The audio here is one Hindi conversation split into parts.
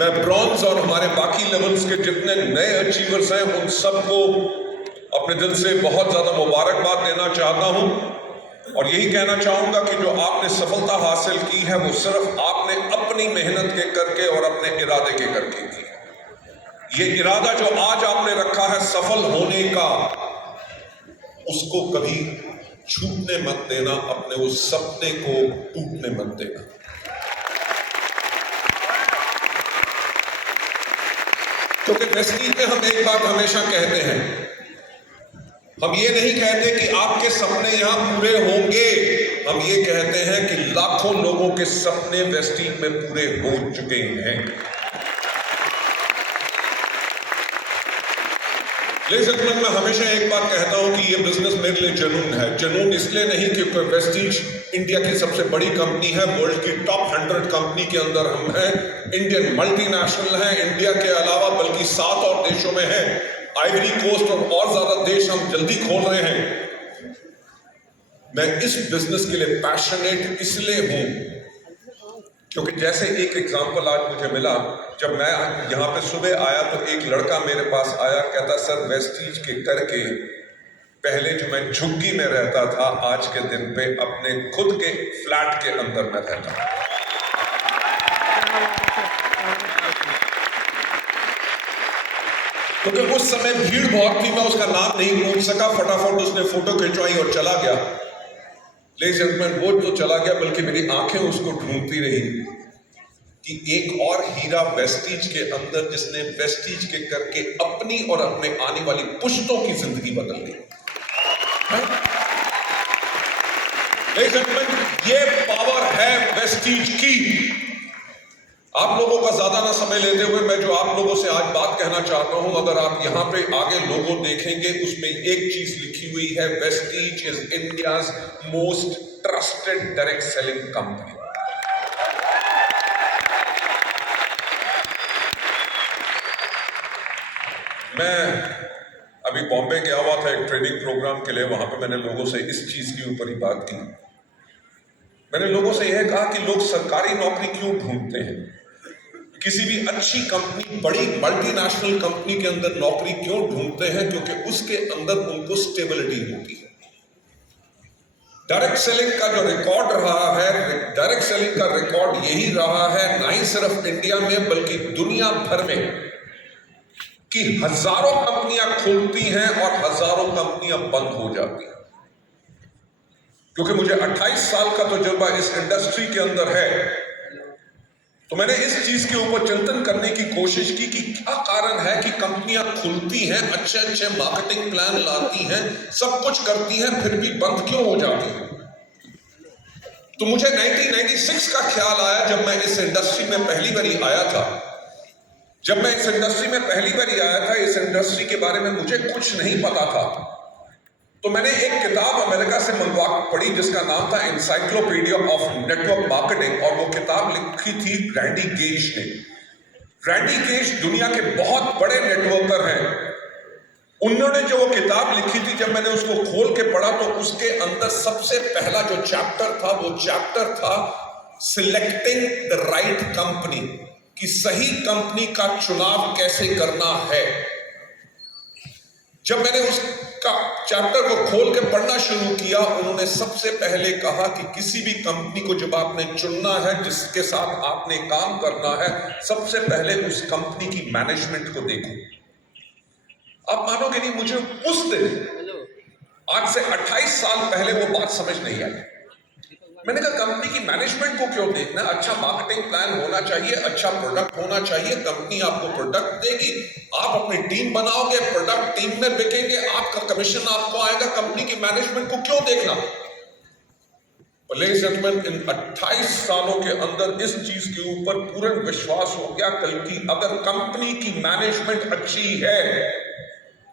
मैं ब्रॉन्ज और हमारे बाकी लेवल्स के जितने नए अचीवर्स हैं उन सबको अपने दिल से बहुत ज्यादा मुबारकबाद देना चाहता हूं और यही कहना चाहूंगा कि जो आपने सफलता हासिल की है वो सिर्फ आपने अपनी मेहनत के करके और अपने इरादे के करके की है। ये इरादा जो आज आपने रखा है सफल होने का, उसको कभी छूटने मत देना, अपने उस सपने को टूटने मत देना। क्योंकि वेस्टीज में हम एक बात हमेशा कहते हैं, हम ये नहीं कहते कि आपके सपने यहां पूरे होंगे, हम ये कहते हैं कि लाखों लोगों के सपने वेस्टीज में पूरे हो चुके हैं। लेकिन मैं हमेशा एक बात कहता हूं कि ये बिजनेस मेरे लिए जुनून है। जुनून इसलिए नहीं क्योंकि वेस्टीज इंडिया की सबसे बड़ी कंपनी है, वर्ल्ड की टॉप 100 कंपनी के अंदर हम हैं, इंडियन मल्टीनेशनल है, इंडिया के अलावा बल्कि 7 और देशों में है, आइवरी कोस्ट और ज्यादा देश हम जल्दी खोल रहे हैं। मैं इस बिजनेस के लिए पैशनेट इसलिए हूं क्योंकि जैसे एक एग्जांपल आज मुझे मिला, जब मैं यहाँ पे सुबह आया तो एक लड़का मेरे पास आया, कहता सर वेस्टीज के करके पहले जो मैं झुग्गी में रहता था आज के दिन पे अपने खुद के फ्लैट के अंदर में रहता हूं। क्योंकि उस समय भीड़ बहुत थी, मैं उसका नाम नहीं पूछ सका, फटाफट उसने फोटो खिंचवाई और चला गया। वो तो चला गया बल्कि मेरी आंखें उसको ढूंढती रही कि एक और हीरा वेस्टीज के अंदर जिसने वेस्टीज के करके अपनी और अपने आने वाली पुश्तों की जिंदगी बदल दी। ये पावर है वेस्टीज की। आप लोगों का ज्यादा ना समय लेते हुए मैं जो आप लोगों से आज बात कहना चाहता हूं, अगर आप यहां पे आगे लोगो देखेंगे उसमें एक चीज लिखी हुई है, Vestige is India's most trusted direct selling company. मैं अभी बॉम्बे गया हुआ था एक ट्रेनिंग प्रोग्राम के लिए, वहां पे मैंने लोगों से इस चीज के ऊपर ही बात की। मैंने लोगों से यह कहा कि लोग सरकारी नौकरी क्यों ढूंढते हैं, किसी भी अच्छी कंपनी, बड़ी मल्टीनेशनल कंपनी के अंदर नौकरी क्यों ढूंढते हैं, क्योंकि उसके अंदर उनको स्टेबिलिटी होती है। डायरेक्ट सेलिंग का जो रिकॉर्ड रहा है, डायरेक्ट सेलिंग का रिकॉर्ड यही रहा है, ना ही सिर्फ इंडिया में बल्कि दुनिया भर में, कि हजारों कंपनियां खुलती हैं और हजारों कंपनियां बंद हो जाती हैं। क्योंकि मुझे 28 साल का तजुर्बा इस इंडस्ट्री के अंदर है, तो मैंने इस चीज के ऊपर चिंतन करने की कोशिश की कि क्या कारण है कि कंपनियां खुलती हैं, अच्छे अच्छे मार्केटिंग प्लान लाती हैं, सब कुछ करती हैं, फिर भी बंद क्यों हो जाती हैं। तो मुझे 1996 का ख्याल आया जब मैं इस इंडस्ट्री में पहली बारी आया था। जब मैं इस इंडस्ट्री में पहली बारी आया था, इस इंडस्ट्री के बारे में मुझे कुछ नहीं पता था। तो मैंने एक किताब अमेरिका से मंगवा पढ़ी जिसका नाम था एनसाइक्लोपीडिया ऑफ नेटवर्क मार्केटिंग, और वो किताब लिखी थी रैंडी गेज ने। रैंडी गेज दुनिया के बहुत बड़े नेटवर्कर हैं। उन्होंने जो वो किताब लिखी थी, जब मैंने उसको खोल के पढ़ा तो उसके अंदर सबसे पहला जो चैप्टर था वो चैप्टर था सिलेक्टिंग द राइट कंपनी, कि सही कंपनी का चुनाव कैसे करना है। जब मैंने उसका चैप्टर को खोल के पढ़ना शुरू किया, उन्होंने सबसे पहले कहा कि किसी भी कंपनी को जब आपने चुनना है, जिसके साथ आपने काम करना है, सबसे पहले उस कंपनी की मैनेजमेंट को देखो। आप मानोगे नहीं, मुझे उस दिन आज से 28 साल पहले वो बात समझ नहीं आई। मैंने कहा कंपनी की मैनेजमेंट को क्यों देखना, अच्छा मार्केटिंग प्लान होना चाहिए, अच्छा प्रोडक्ट होना चाहिए, कंपनी आपको प्रोडक्ट देगी, आप अपनी टीम बनाओगे, प्रोडक्ट टीम में बिकेंगे, आपका कमीशन आपको आएगा, कंपनी की मैनेजमेंट को क्यों देखना। लेडीज एंड जेंटलमैन, इन 28 सालों के अंदर इस चीज के ऊपर पूर्ण विश्वास हो गया, कल की अगर कंपनी की मैनेजमेंट अच्छी है,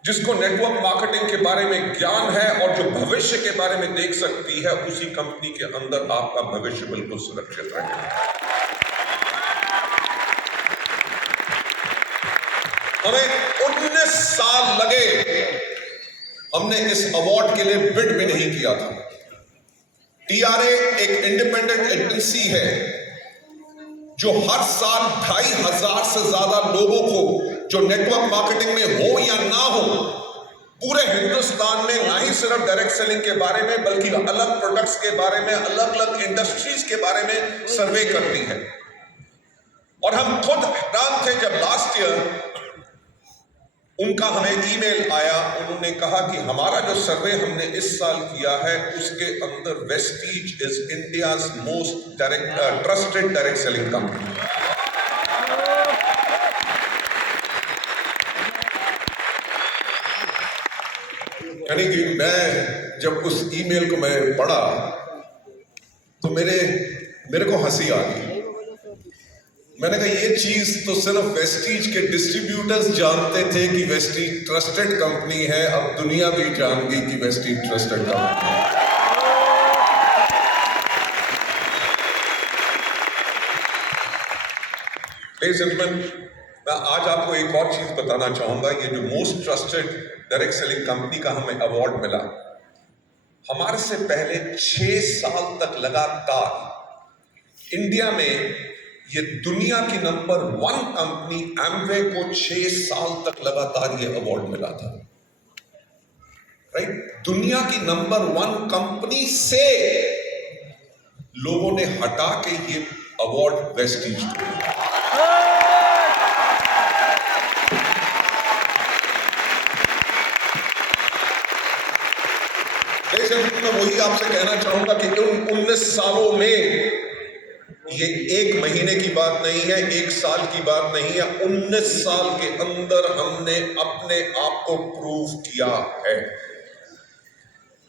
जिसको नेटवर्क मार्केटिंग के बारे में ज्ञान है और जो भविष्य के बारे में देख सकती है, उसी कंपनी के अंदर आपका भविष्य बिल्कुल सुरक्षित रहेगा। हमें 19 साल लगे, हमने इस अवार्ड के लिए बिड भी नहीं किया था। टीआरए एक इंडिपेंडेंट एजेंसी है जो हर साल 2500 से ज्यादा लोगों को, जो नेटवर्क मार्केटिंग में हो या ना हो, पूरे हिंदुस्तान में ना ही सिर्फ डायरेक्ट सेलिंग के बारे में बल्कि अलग प्रोडक्ट्स के बारे में, अलग अलग इंडस्ट्रीज के बारे में सर्वे करती है। और हम खुद हैरान थे जब लास्ट ईयर उनका हमें ईमेल आया, उन्होंने कहा कि हमारा जो सर्वे हमने इस साल किया है उसके अंदर Vestige is India's most trusted direct selling company. यानी कि मैं जब उस ईमेल को मैं पढ़ा तो मेरे को हंसी आ गई। मैंने कहा ये चीज तो सिर्फ वेस्टीज के डिस्ट्रीब्यूटर्स जानते थे कि वेस्टीज ट्रस्टेड कंपनी है, अब दुनिया भी जान गई कि वेस्टीज ट्रस्टेड कंपनी है। लेडीज एंड जेंटलमैन, मैं आज आपको एक और चीज बताना चाहूंगा। ये जो most trusted direct selling company का हमें अवार्ड मिला, हमारे से पहले 6 साल तक लगातार इंडिया में ये दुनिया की नंबर 1 कंपनी एमवे को 6 साल तक लगातार ये अवार्ड मिला था। राइट, दुनिया की नंबर 1 कंपनी से लोगों ने हटा के ये अवार्ड वेस्टीज को दिया। मैं वही आपसे कहना चाहूंगा कि उन 19 सालों में, ये 1 महीने की बात नहीं है, 1 साल की बात नहीं है, 19 साल के अंदर हमने अपने आप को प्रूव किया है।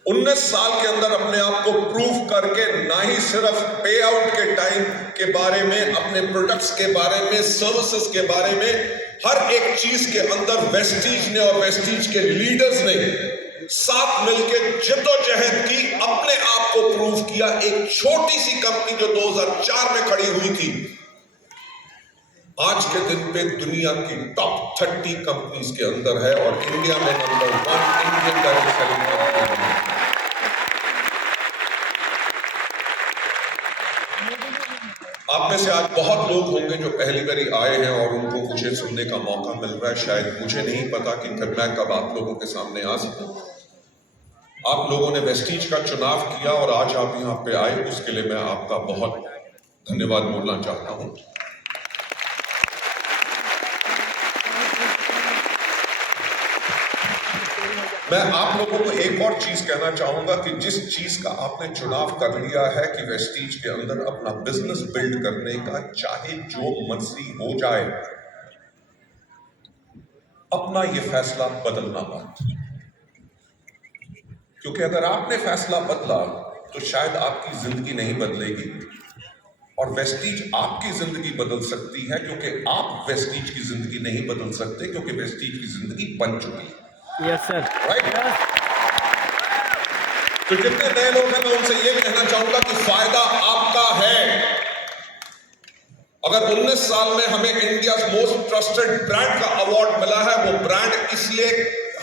19 साल के अंदर अपने आप को प्रूव करके ना ही सिर्फ पे आउट के टाइम के बारे में, अपने प्रोडक्ट्स के बारे में, सर्विसेज के बारे में, हर एक चीज के अंदर वेस्टीज ने और वेस्टीज के लीडर्स ने साथ मिलकर जद्दोजहद की, अपने आप को प्रूव किया। एक छोटी सी कंपनी जो 2004 में खड़ी हुई थी, आज के दिन पे दुनिया की टॉप 30 कंपनीज के अंदर है और इंडिया में number 1 Indian direct selling company है। आप में से आज बहुत लोग होंगे जो पहली बारी आए हैं और उनको मुझे सुनने का मौका मिल रहा है। शायद मुझे नहीं पता कि फिर मैं कब आप लोगों के सामने आ सकूं। आप लोगों ने वेस्टीज का चुनाव किया और आज आप यहाँ पे आए, उसके लिए मैं आपका बहुत धन्यवाद बोलना चाहता हूं। मैं आप लोगों को एक और चीज कहना चाहूंगा कि जिस चीज का आपने चुनाव कर लिया है कि वेस्टीज के अंदर अपना बिजनेस बिल्ड करने का, चाहे जो मर्जी हो जाए, अपना ये फैसला बदलना मत। क्योंकि अगर आपने फैसला बदला तो शायद आपकी जिंदगी नहीं बदलेगी और वेस्टीज आपकी जिंदगी बदल सकती है, क्योंकि आप वेस्टीज की जिंदगी नहीं बदल सकते, क्योंकि वेस्टीज की जिंदगी बन चुकी है। Yes sir, right. तो जितने नए लोग हैं मैं उनसे ये कहना चाहूंगा कि फायदा आपका है। अगर 19 साल में हमें इंडिया मोस्ट ट्रस्टेड ब्रांड का अवार्ड मिला है, वो ब्रांड इसलिए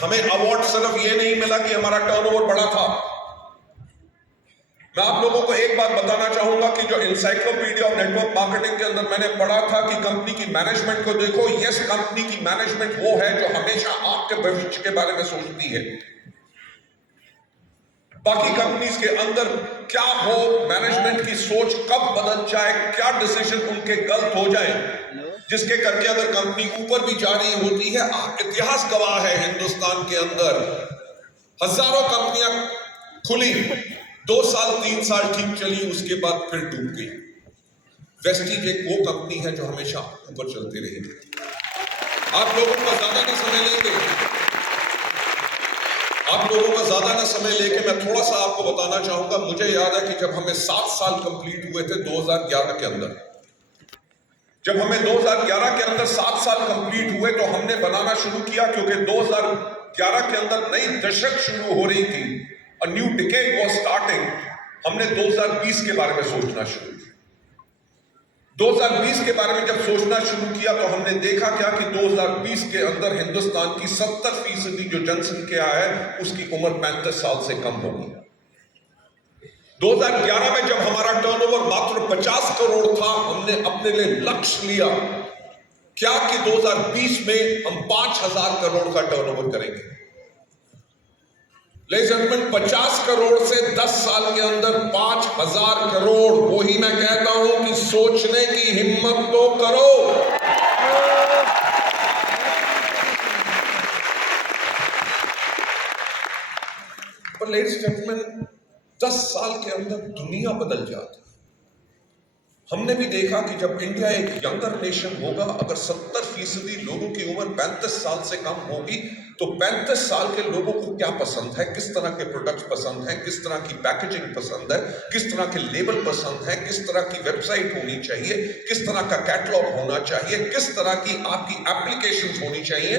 हमें अवार्ड सिर्फ ये नहीं मिला कि हमारा टर्नओवर बड़ा था। मैं आप लोगों को एक बात बताना चाहूंगा कि जो इंसाइक्लोपीडिया ऑफ नेटवर्क मार्केटिंग के अंदर मैंने पढ़ा था कि कंपनी की मैनेजमेंट को देखो, यस, कंपनी की मैनेजमेंट वो है जो हमेशा आपके भविष्य के बारे में सोचती है। बाकी कंपनीज के अंदर क्या हो, मैनेजमेंट की सोच कब बदल जाए, क्या डिसीजन उनके गलत हो जाए, जिसके करके अगर कंपनी ऊपर भी जा रही होती है। इतिहास गवाह है, हिंदुस्तान के अंदर हजारों कंपनियां खुली, 2 साल 3 साल ठीक चली, उसके बाद फिर डूब गई। वेस्टीज एक वो कंपनी है जो हमेशा ऊपर चलती रही। आप लोगों का ज्यादा ना समय लेके मैं थोड़ा सा आपको बताना चाहूंगा। मुझे याद है कि जब हमें 7 साल कंप्लीट हुए थे 2011 के अंदर, जब हमें 2011 के अंदर 7 साल कंप्लीट हुए तो हमने बनाना शुरू किया, क्योंकि 2011 के अंदर नई दशक शुरू हो रही थी, A new decade was starting। हमने 2020 के बारे में सोचना शुरू किया। 2020 के बारे में जब सोचना शुरू किया तो हमने देखा क्या कि 2020 के अंदर हिंदुस्तान की 70% जो जनसंख्या है उसकी उम्र 35 साल से कम होगी। 2011 में जब हमारा टर्नओवर मात्र 50 करोड़ था, हमने अपने लिए लक्ष्य लिया क्या कि 2020 में हम 5,000 करोड़ का टर्नओवर करेंगे। लेडीज एंड जेंटलमैन, 50 करोड़ से 10 साल के अंदर 5,000 करोड़, वही मैं कहता हूं कि सोचने की हिम्मत तो करो। पर लेडीज एंड जेंटलमैन, 10 साल के अंदर दुनिया बदल जाती है। हमने भी देखा कि जब इंडिया एक यंगर नेशन होगा, अगर 70% लोगों की उम्र 35 साल से कम होगी, तो 35 साल के लोगों को क्या पसंद है, किस तरह के प्रोडक्ट्स पसंद है, किस तरह की पैकेजिंग पसंद है, किस तरह के लेबल पसंद है, किस तरह की वेबसाइट होनी चाहिए, किस तरह का कैटलॉग होना चाहिए, किस तरह की आपकी एप्लीकेशंस होनी चाहिए,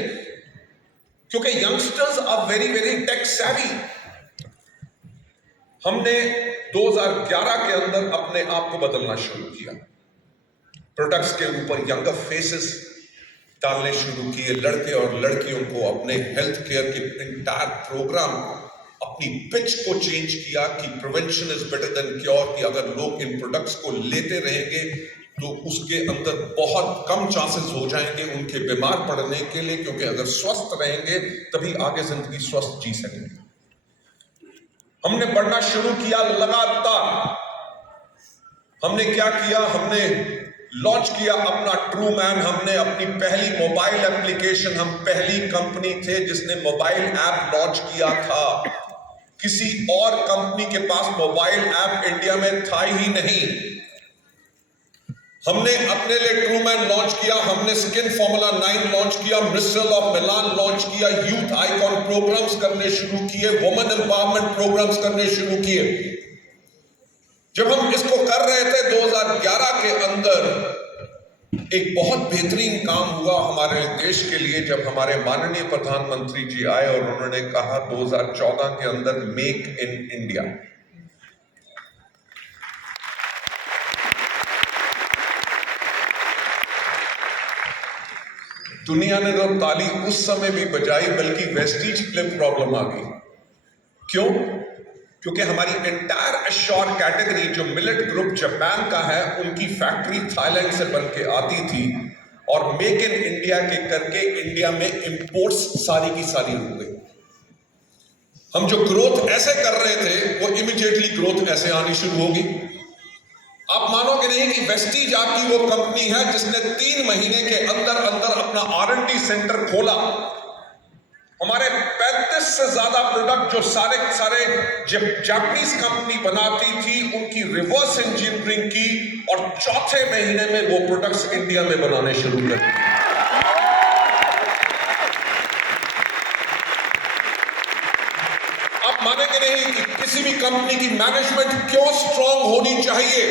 क्योंकि youngsters are very very tech savvy. हमने 2011 के अंदर अपने आप को बदलना शुरू किया, प्रोडक्ट्स के ऊपर यंगर फेसेस डालने शुरू किए, लड़के और लड़कियों को अपने हेल्थ केयर के इंटायर प्रोग्राम, अपनी पिच को चेंज किया कि prevention is better than cure, कि अगर लोग इन प्रोडक्ट्स को लेते रहेंगे तो उसके अंदर बहुत कम चांसेस हो जाएंगे उनके बीमार पड़ने के लिए, क्योंकि अगर स्वस्थ रहेंगे तभी आगे जिंदगी स्वस्थ जी सकेंगे। हमने पढ़ना शुरू किया लगातार। हमने क्या किया, हमने लॉन्च किया अपना ट्रू मैन, हमने अपनी पहली मोबाइल एप्लीकेशन, हम पहली कंपनी थे जिसने मोबाइल ऐप लॉन्च किया था। किसी और कंपनी के पास मोबाइल ऐप इंडिया में था ही नहीं। हमने अपने लिए ट्रू मैन लॉन्च किया, हमने स्किन फॉर्मूला 9 लॉन्च किया, मिस्ट्रल ऑफ मिलान लॉन्च किया, यूथ आइकॉन प्रोग्राम्स करने शुरू किए, वुमेन एम्पावरमेंट प्रोग्राम्स करने शुरू किए। जब हम इसको कर रहे थे 2011 के अंदर एक बहुत बेहतरीन काम हुआ हमारे देश के लिए, जब हमारे माननीय प्रधानमंत्री जी आए और उन्होंने कहा 2014 के अंदर मेक इन इंडिया। दुनिया ने तो ताली उस समय भी बजाई, बल्कि वेस्टीज के लिए प्रॉब्लम आ गई। क्यों? क्योंकि हमारी एंटायर एश्योर कैटेगरी जो मिलेट ग्रुप जापान का है, उनकी फैक्ट्री थाईलैंड से बन के आती थी और मेक इन इंडिया के करके इंडिया में इंपोर्ट्स सारी की सारी हो गई। हम जो ग्रोथ ऐसे कर रहे थे वो इमीडिएटली ग्रोथ ऐसे आनी शुरू होगी। आप मानोगे नहीं कि वेस्टीज आपकी वो कंपनी है जिसने 3 महीने के अंदर अंदर अपना R&D सेंटर खोला। हमारे 35 से ज्यादा प्रोडक्ट जो सारे जापानीज कंपनी बनाती थी, उनकी रिवर्स इंजीनियरिंग की और चौथे महीने में वो प्रोडक्ट्स इंडिया में बनाने शुरू कर दिए। आप मानेंगे नहीं कि किसी भी कंपनी की मैनेजमेंट क्यों स्ट्रांग होनी चाहिए।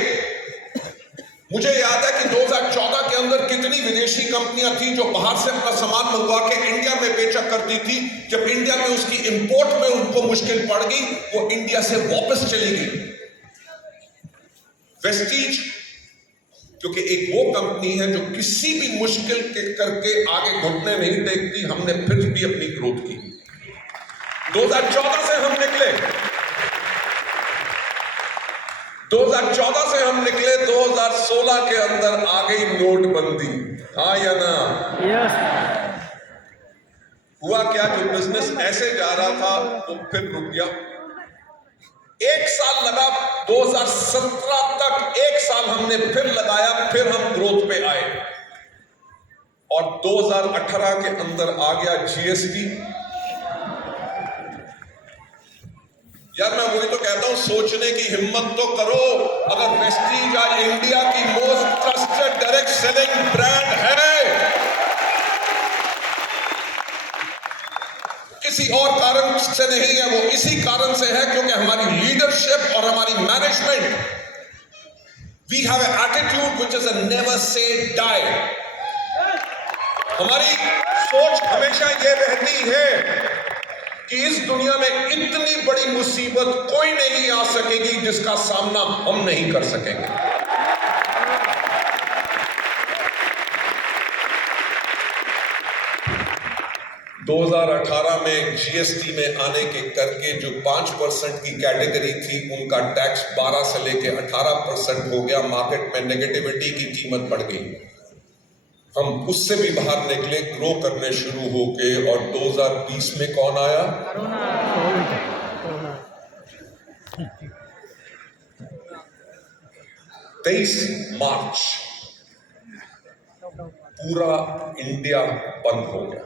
मुझे याद है कि 2014 के अंदर कितनी विदेशी कंपनियां थी जो बाहर से अपना सामान मंगवा के इंडिया में बेचा करती थी। जब इंडिया में उसकी इंपोर्ट में उनको मुश्किल पड़ गई, वो इंडिया से वापस चली गई। वेस्टीज क्योंकि एक वो कंपनी है जो किसी भी मुश्किल के करके आगे घुटने नहीं देखती, हमने फिर भी अपनी ग्रोथ की। 2014 से हम निकले, 2014 से हम निकले, 2016 के अंदर आ गई नोटबंदी। हाँ या ना? यस। हुआ क्या, जो बिजनेस ऐसे जा रहा था वो फिर रुक गया। 1 साल लगा, 2017 तक 1 साल हमने फिर लगाया, फिर हम ग्रोथ पे आए और 2018 के अंदर आ गया GST। यार मैं वही तो कहता हूं, सोचने की हिम्मत तो करो। अगर वेस्टीज आज इंडिया की most trusted direct selling brand है, किसी और कारण से नहीं है, वो इसी कारण से है क्योंकि हमारी लीडरशिप और हमारी management, we have an attitude which is a never say die. हमारी सोच हमेशा ये रहती है कि इस दुनिया में इतनी बड़ी मुसीबत कोई नहीं आ सकेगी जिसका सामना हम नहीं कर सकेंगे। 2018 में जीएसटी में आने के करके जो 5% की कैटेगरी थी उनका टैक्स 12 से लेके 18% हो गया। मार्केट में नेगेटिविटी की कीमत बढ़ गई। हम उससे भी बाहर निकले, ग्रो करने शुरू हो गए। और 2020 में कौन आया? 23 मार्च पूरा इंडिया बंद हो गया।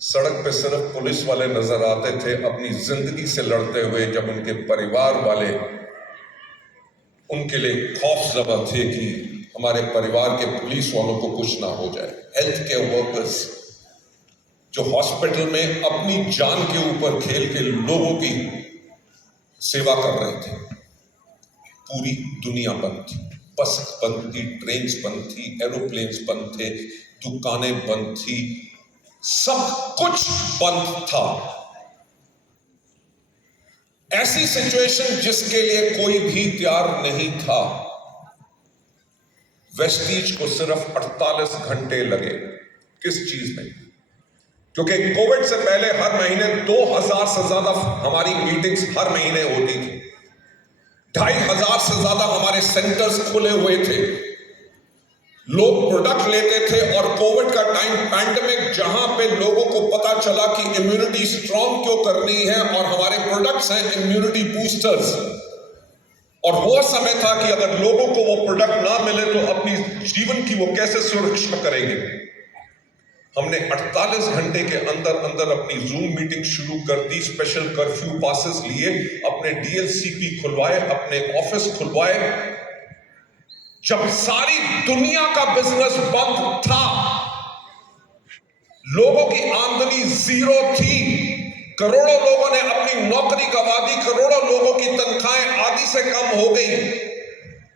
सड़क पे सिर्फ पुलिस वाले नजर आते थे अपनी जिंदगी से लड़ते हुए, जब उनके परिवार वाले उनके लिए खौफजदा थे कि हमारे परिवार के पुलिस वालों को कुछ ना हो जाए। हेल्थ केयर वर्कर्स जो हॉस्पिटल में अपनी जान के ऊपर खेल के लोगों की सेवा कर रहे थे, पूरी दुनिया बंद थी। बस बंद थी, ट्रेन्स बंद थी, एरोप्लेन्स बंद थे, दुकानें बंद थी, सब कुछ बंद था। ऐसी सिचुएशन जिसके लिए कोई भी तैयार नहीं था। वेस्टीज को सिर्फ 48 घंटे लगे। किस चीज में? क्योंकि कोविड से पहले हर महीने 2000 से ज्यादा हमारी मीटिंग्स हर महीने होती थी। 2500 से ज्यादा हमारे सेंटर्स खुले हुए थे। लोग प्रोडक्ट लेते थे। और कोविड का टाइम, पैंडेमिक, जहां पे लोगों को पता चला कि इम्यूनिटी स्ट्रांग क्यों करनी है और हमारे प्रोडक्ट्स हैं इम्यूनिटी बूस्टर्स। और वो समय था कि अगर लोगों को वो प्रोडक्ट ना मिले तो अपनी जीवन की वो कैसे सुरक्षा करेंगे। हमने 48 घंटे के अंदर अंदर अपनी जूम मीटिंग शुरू कर दी। स्पेशल कर्फ्यू पासेस लिए, अपने डीएलसीपी खुलवाए, अपने ऑफिस खुलवाए। जब सारी दुनिया का बिजनेस बंद था, लोगों की आमदनी जीरो थी, करोड़ों लोगों ने अपनी नौकरी गंवा दी, करोड़ों लोगों की तनख्वाहें आधी से कम हो गई,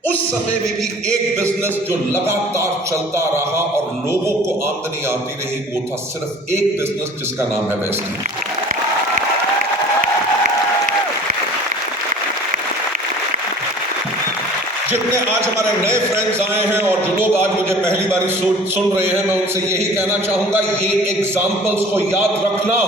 उस समय में भी एक बिजनेस जो लगातार चलता रहा और लोगों को आमदनी आती रही, वो था सिर्फ एक बिजनेस जिसका नाम है वेस्टीज। जितने आज हमारे नए फ्रेंड्स आए हैं और जो लोग आज मुझे पहली बार सुन रहे हैं, मैं उनसे यही कहना चाहूंगा, ये एग्जाम्पल्स को याद रखना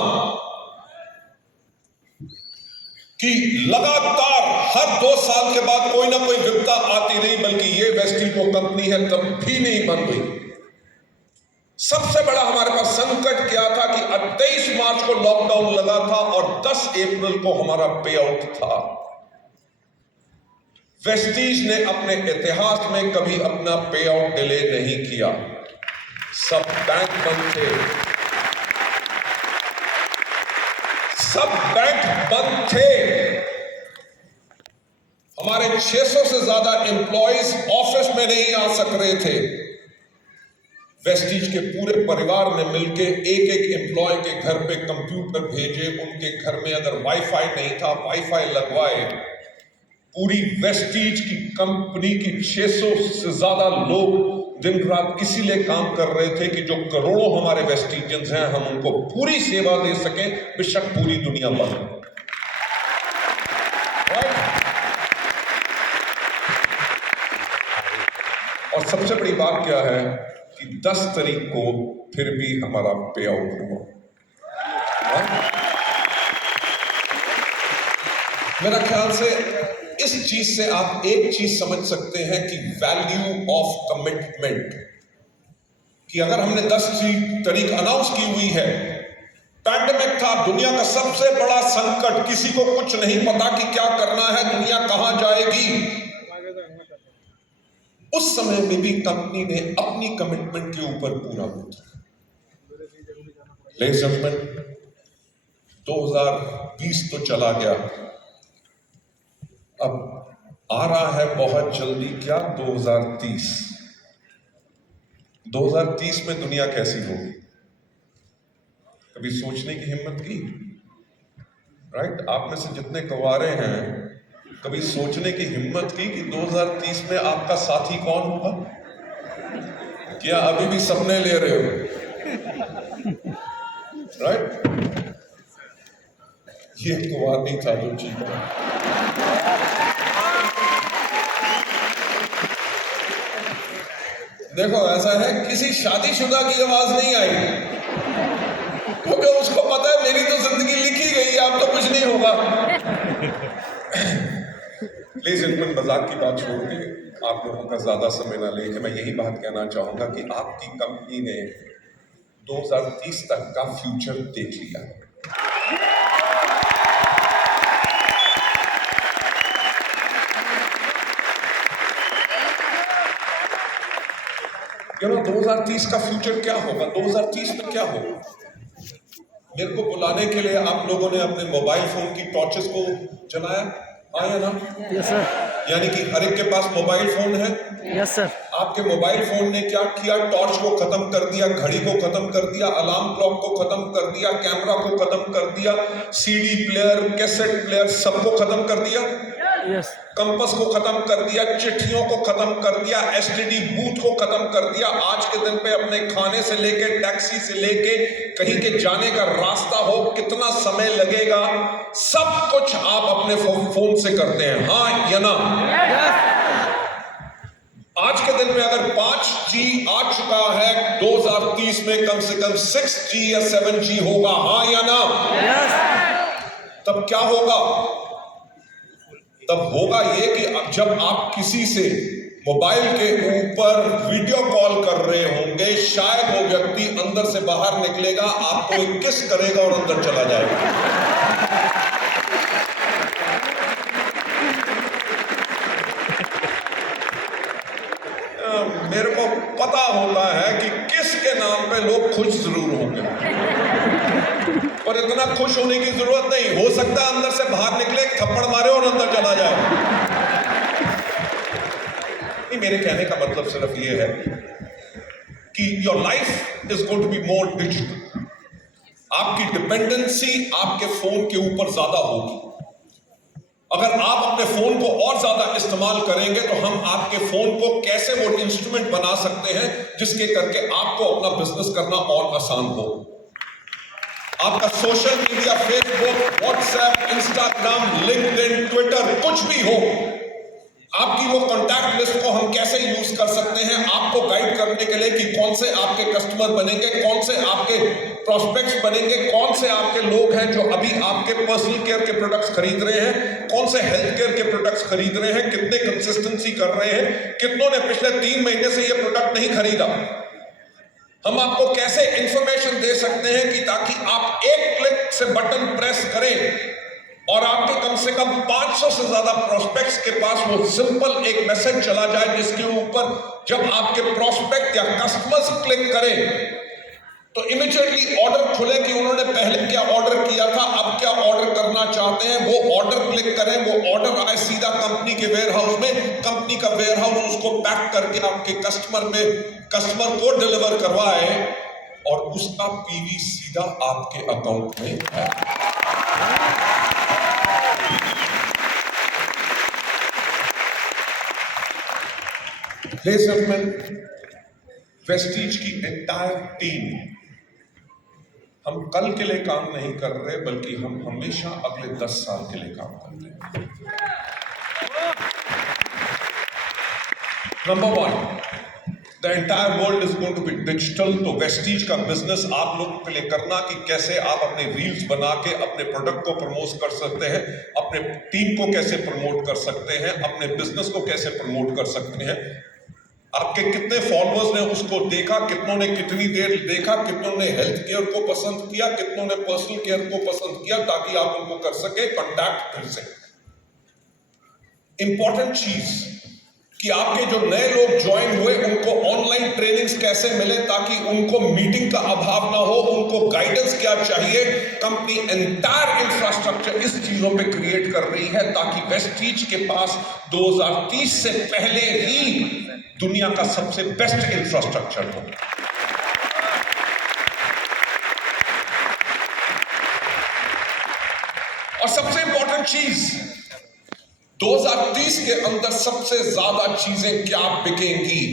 कि लगातार हर 2 साल के बाद कोई ना कोई विपदा आती रही, बल्कि ये वेस्टीज वो कंपनी है तब भी नहीं बंद हुई। सबसे बड़ा हमारे पास संकट क्या था कि 23 मार्च को लॉकडाउन लगा था और 10 अप्रैल को हमारा पे आउट था। वेस्टीज ने अपने इतिहास में कभी अपना पे आउट डिले नहीं किया। सब बैंक बंद थे, सब बैंक बंद थे। हमारे 600 से ज्यादा एम्प्लॉइज ऑफिस में नहीं आ सक रहे थे। वेस्टीज के पूरे परिवार ने मिलकर एक एक एम्प्लॉय के घर पे कंप्यूटर भेजे, उनके घर में अगर वाईफाई नहीं था वाईफाई लगवाए। पूरी वेस्टीज की कंपनी की 600 से ज्यादा लोग दिन रात इसीलिए काम कर रहे थे कि जो करोड़ों हमारे वेस्टीजियंस हैं, हम उनको पूरी सेवा दे सकें, बेशक पूरी दुनिया बंद। और सबसे बड़ी बात क्या है कि 10 तारीख को फिर भी हमारा पे आउट हुआ। मेरा ख्याल से इस चीज से आप एक चीज समझ सकते हैं कि वैल्यू ऑफ कमिटमेंट, कि अगर हमने 10 तारीख अनाउंस की हुई है, पैंडेमिक था, दुनिया का सबसे बड़ा संकट, किसी को कुछ नहीं पता कि क्या करना है, दुनिया कहां जाएगी। उस समय में भी कंपनी ने अपनी कमिटमेंट के ऊपर पूरा उतरा। 2020 तो चला गया, अब आ रहा है बहुत जल्दी क्या 2030 में दुनिया कैसी होगी? कभी सोचने की हिम्मत की? राइट? आप में से जितने कुंवारे हैं, कभी सोचने की हिम्मत की कि 2030 में आपका साथी कौन होगा? क्या अभी भी सपने ले रहे हो? राइट? ये कुंवार नहीं था जो जीता। देखो, ऐसा है, किसी शादीशुदा की आवाज नहीं आई। क्योंकि उसको पता है मेरी तो जिंदगी लिखी गई है, अब तो कुछ नहीं होगा। प्लीज इनमें मजाक की बात छोड़ के आप लोगों का ज्यादा समय ना लेके मैं यही बात कहना चाहूंगा कि आपकी कंपनी ने 2030 तक का फ्यूचर देख लिया है। 2030 का फ्यूचर क्या होगा, 2030 में क्या होगा? मेरे को बुलाने के लिए आप लोगों ने अपने मोबाइल फोन की टॉर्चेस को जलाया, हाँ या ना? Yes sir. यानी कि हर एक के पास मोबाइल फोन है। Yes sir. आपके मोबाइल फोन ने क्या किया? टॉर्च को खत्म कर दिया, घड़ी को खत्म कर दिया, अलार्म क्लॉक को खत्म कर दिया, कैमरा को खत्म कर दिया, सीडी प्लेयर, कैसेट प्लेयर सबको खत्म कर दिया। यस। कंपास को खत्म कर दिया, चिट्ठियों को खत्म कर दिया, एसटीडी बूथ को खत्म कर दिया। आज के दिन पे अपने खाने से लेके, टैक्सी से लेके, कहीं के जाने का रास्ता हो, कितना समय लगेगा, सब कुछ आप अपने फोन से करते हैं, हाँ या ना? आज के दिन में अगर 5G आ चुका है, 2030 में कम से कम 6G या 7G होगा, हाँ या ना? तब क्या होगा? तब होगा ये कि अब जब आप किसी से मोबाइल के ऊपर वीडियो कॉल कर रहे होंगे, शायद वो व्यक्ति अंदर से बाहर निकलेगा, आपको एक किस करेगा और अंदर चला जाएगा। मेरे को पता होता है कि किस के नाम पे लोग खुश जरूर होंगे, पर इतना खुश होने की जरूरत नहीं। हो सकता है अंदर से बाहर निकले, थप्पड़ मारे और अंदर चला जाए। नहीं, मेरे कहने का मतलब सिर्फ ये है कि your life is going to be more digital. आपकी डिपेंडेंसी आपके फोन के ऊपर ज्यादा होगी। अगर आप अपने फोन को और ज्यादा इस्तेमाल करेंगे तो हम आपके फोन को कैसे वो इंस्ट्रूमेंट बना सकते हैं जिसके करके आपको अपना बिजनेस करना और आसान हो। आपका social media, Facebook, WhatsApp, Instagram, LinkedIn, Twitter, कुछ भी हो, आपकी वो कॉन्टैक्ट लिस्ट को हम कैसे यूज कर सकते हैं आपको गाइड करने के लिए कि कौन से आपके कस्टमर बनेंगे, कौन से आपके प्रोस्पेक्ट्स बनेंगे, कौन से आपके लोग हैं जो अभी आपके पर्सनल केयर के प्रोडक्ट्स खरीद रहे हैं, कौन से हेल्थ केयर के प्रोडक्ट्स खरीद रहे हैं, कितने कंसिस्टेंसी कर रहे हैं, कितनों ने पिछले 3 महीने से ये प्रोडक्ट नहीं खरीदा। हम आपको कैसे इंफॉर्मेशन दे सकते हैं कि ताकि आप एक क्लिक से बटन प्रेस करें और आपके कम से कम 500 से ज्यादा प्रोस्पेक्ट्स के पास वो सिंपल एक मैसेज चला जाए जिसके ऊपर जब आपके प्रोस्पेक्ट या कस्टमर्स क्लिक करें तो इमीडिएटली ऑर्डर खुले कि उन्होंने पहले क्या ऑर्डर किया था, अब क्या ऑर्डर करना चाहते हैं, वो ऑर्डर क्लिक करें, वो ऑर्डर आए सीधा कंपनी के वेयरहाउस में, कंपनी का वेयरहाउस उसको पैक करके आपके कस्टमर को डिलीवर करवाए और उसका पीवी सीधा आपके अकाउंट में है। वेस्टीज की एंटायर टीम, हम कल के लिए काम नहीं कर रहे बल्कि हम हमेशा अगले 10 साल के लिए काम कर रहे हैं। Number 1, the entire world is going to be digital. तो वेस्टीज का बिजनेस आप लोगों के लिए करना कि कैसे आप अपने रील्स बना के अपने प्रोडक्ट को प्रमोट कर सकते हैं, अपने टीम को कैसे प्रमोट कर सकते हैं, अपने बिजनेस को कैसे प्रमोट कर सकते हैं, आपके कितने फॉलोअर्स ने उसको देखा, कितनों ने कितनी देर देखा, कितनों ने हेल्थ केयर को पसंद किया, कितनों ने पर्सनल केयर को पसंद किया, ताकि आप उनको कर सके कॉन्टैक्ट फिर से। इंपॉर्टेंट चीज कि आपके जो नए लोग ज्वाइन हुए उनको ऑनलाइन ट्रेनिंग्स कैसे मिले ताकि उनको मीटिंग का अभाव ना हो, उनको गाइडेंस क्या चाहिए। कंपनी एंटायर इंफ्रास्ट्रक्चर इस चीजों पे क्रिएट कर रही है ताकि वेस्टीज के पास 2030 से पहले ही दुनिया का सबसे बेस्ट इंफ्रास्ट्रक्चर हो। और सबसे इंपॉर्टेंट चीज, 2030 के अंदर सबसे ज्यादा चीजें क्या बिकेंगी।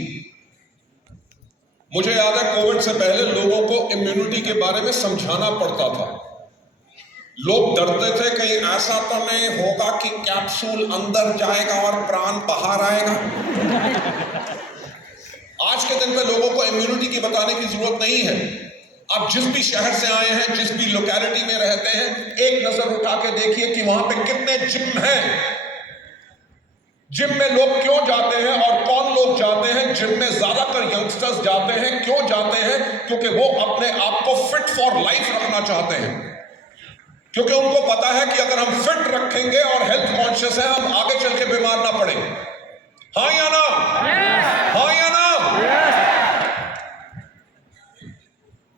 मुझे याद है कोविड से पहले लोगों को इम्यूनिटी के बारे में समझाना पड़ता था। लोग डरते थे कहीं ऐसा तो नहीं होगा कि कैप्सूल अंदर जाएगा और प्राण बाहर आएगा। आज के दिन पे लोगों को इम्यूनिटी की बताने की जरूरत नहीं है। आप जिस भी शहर से आए हैं, जिस भी लोकेलिटी में रहते हैं, एक नजर उठा के देखिए कि वहां पे कितने जिम हैं। जिम में लोग क्यों जाते हैं और कौन लोग जाते हैं? जिम में ज्यादातर यंगस्टर्स जाते हैं। क्यों जाते हैं? क्योंकि वो अपने आप को फिट फॉर लाइफ रखना चाहते हैं, क्योंकि उनको पता है कि अगर हम फिट रखेंगे और हेल्थ कॉन्शियस है, हम आगे चल के बीमार ना पड़े। हाँ या ना? हाँ या ना?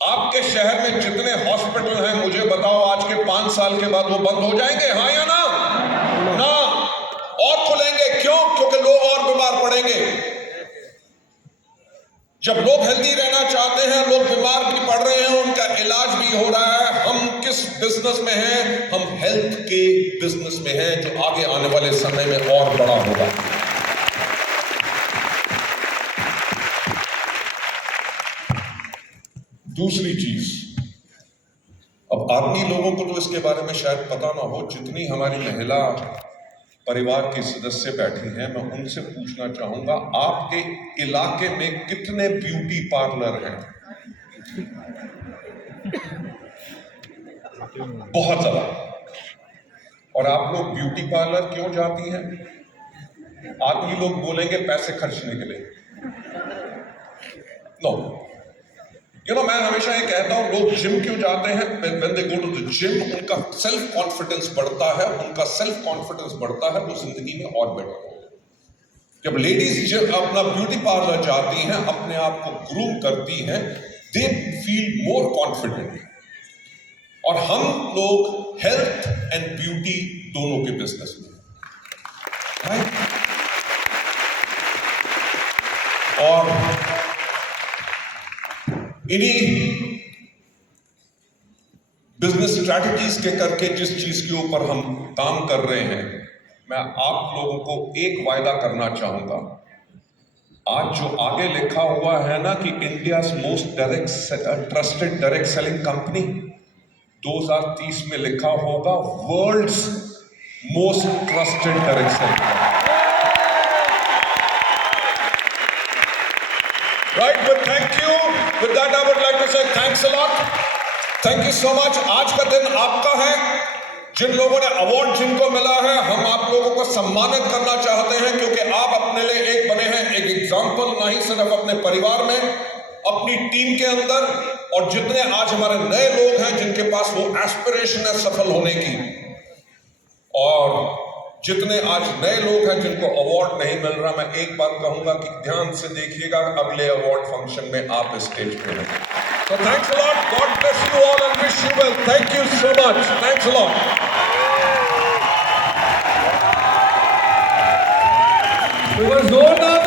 आपके शहर में जितने हॉस्पिटल हैं, मुझे बताओ आज के 5 साल के बाद वो बंद हो जाएंगे? हाँ या ना? ना, और खुलेंगे। क्यों? क्योंकि लोग और बीमार पड़ेंगे। जब लोग हेल्दी रहना चाहते हैं, लोग बीमार भी पड़ रहे हैं, उनका इलाज भी हो रहा है। हम किस बिजनेस में हैं? हम हेल्थ के बिजनेस में हैं, जो आगे आने वाले समय में और बड़ा होगा। दूसरी चीज, अब आदमी लोगों को तो इसके बारे में शायद पता ना हो, जितनी हमारी महिला परिवार के सदस्य बैठे हैं, मैं उनसे पूछना चाहूंगा, आपके इलाके में कितने ब्यूटी पार्लर हैं? बहुत ज्यादा। और आप लोग ब्यूटी पार्लर क्यों जाती हैं? आदमी लोग बोलेंगे पैसे खर्चने के लिए। नो, मैं हमेशा ये कहता हूं, लोग जिम क्यों जाते हैं? when they go to the gym, उनका सेल्फ कॉन्फिडेंस बढ़ता है। उनका सेल्फ कॉन्फिडेंस बढ़ता है तो जिंदगी में और बेटर होगा। जब लेडीज अपना ब्यूटी पार्लर जाती हैं, अपने आप को ग्रूम करती हैं, दे फील मोर कॉन्फिडेंट। और हम लोग हेल्थ एंड ब्यूटी दोनों के बिजनेस में, राइट? और इन्हीं बिजनेस स्ट्रैटेजीज के करके जिस चीज के ऊपर हम काम कर रहे हैं, मैं आप लोगों को एक वायदा करना चाहूंगा। आज जो आगे लिखा हुआ है ना कि India's most trusted direct selling company, 2030 में लिखा होगा world's most trusted direct selling company. Right, but thank you. With that, I would like to say thanks a lot. Thank you so much. आज का दिन आपका है। जिन लोगों ने अवार्ड जिनको मिला है, हम आप लोगों को सम्मानित करना चाहते हैं, क्योंकि आप अपने लिए एक बने हैं, एक एग्जाम्पल, नहीं सिर्फ अपने परिवार में, अपनी टीम के अंदर, और जितने आज हमारे नए लोग हैं जिनके पास वो एस्पिरेशन है सफल होने की, और जितने आज नए लोग हैं जिनको अवार्ड नहीं मिल रहा, मैं एक बात कहूंगा कि ध्यान से देखिएगा, अगले अवार्ड फंक्शन में आप स्टेज पे हैं। So thanks a lot. God bless you all and wish you well. Thank you so much. Thanks a lot. जोरदार